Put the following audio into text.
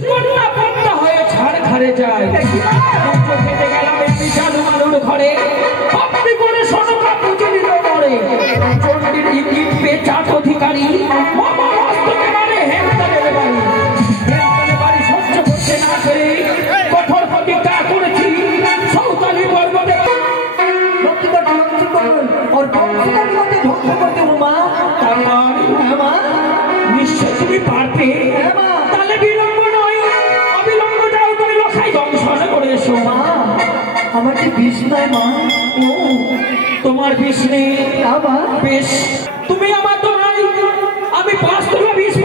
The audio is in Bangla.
কন্যা পদ্মা হয়ে ঝাড় ঘরে যায় খেতে গেলাম একটি জাদু মানুর ঘরে আপনি করে সনকা পুজো দিল মরে চণ্ডীর ইঙ্গিত পেয়ে চাট অধিকারী মামা হস্তকে মারে হেমতালের বাড়ি হেমতালের বাড়ি সহ্য করতে না পেরে কঠোর প্রতিজ্ঞা করেছি সৌতালি পর্বতে और ধ্বংস করতে মা নিশ্চয় তুমি পারবে তাহলে বিলম্ব নয় অবিলম্ব যাও তুমি লোকাই দংশন করে এসো মা আমার কি বিষ নাই মা ও তোমার বিষ নেই বেশ তুমি আমার তো নাই আমি 5 টাকা 20